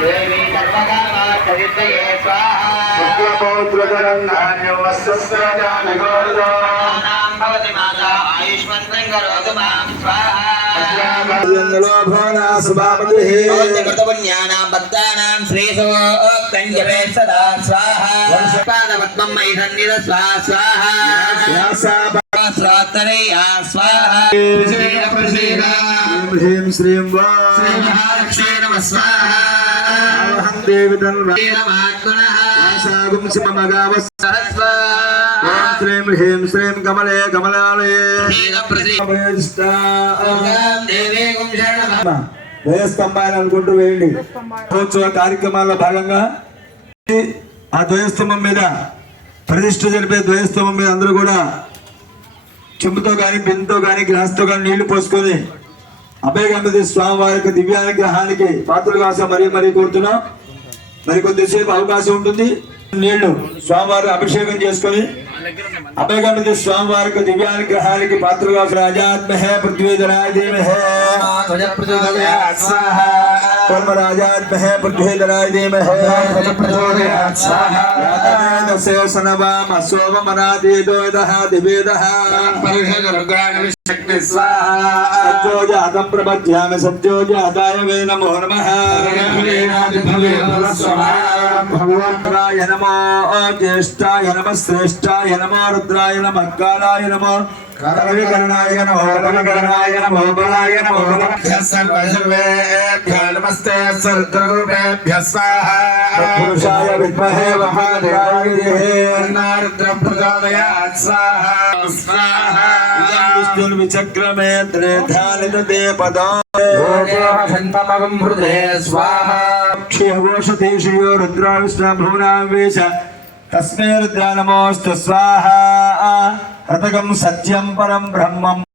దేవి సర్వకామ కవిత్రయే స్వాహా నాం భవతి మాతా ఆయుష్మంతం కరోతు మాం స్వాహా భవంతి కృతపుణ్యానాం భక్తానాం శ్రీసోక్తం జపే సదా స్వాహ శ్రీం వా శ్రీ దేవి శ్రీం హ్రీం శ్రీం కమలే కమలాలే దేవేగం అనుకుంటూ వేయండి మహోత్సవ కార్యక్రమాల్లో భాగంగా ఆ ద్వయస్తంభం మీద ప్రతిష్ఠ జరిపే ద్వయస్తంభం మీద అందరూ కూడా చెంబుతో కానీ బిందుతో కానీ గ్లాస్తో కానీ నీళ్ళు పోసుకొని అభయగంధి స్వామి వారికి దివ్యానుగ్రహానికి పాత్రలు కాసా మరీ మరీ కోరుతున్నాం. మరి కొద్దిసేపు అవకాశం ఉంటుంది. నీళ్ళు స్వామివారి అభిషేకం చేసుకొని అభయగంధి స్వామివారికి దివ్యానుగ్రహానికి పాత్రలు కాస రాజాత్మహే పృథ్వీధరాయ ధీమహే कर्मराजात्महे पृथ्वीधराय धीमहि यातवेदशेषनवाम सोममनादीदोदः दिवेदः सत्यो जातं प्रपद्यामि सत्यो जाताय वे नमो नमः భగవంతుడాయ నమో జ్యేష్ఠాయ నమ శ్రేష్ఠాయ నమో రుద్రాయ నమ అక్కాలాయ నమో కరవికరణాయ నమో రమకరణాయ నమో బలాయ నమో నమస్తే సరుద్రరూపేభ్య స్వాహ విచక్రమే త్రేధాలిత దే పదో క్షయోషదేశియో రుద్రావిష్ణభూనావేశ తస్మే రుద్రానమోస్తు స్వాహ రతకం సత్యం పరం బ్రహ్మం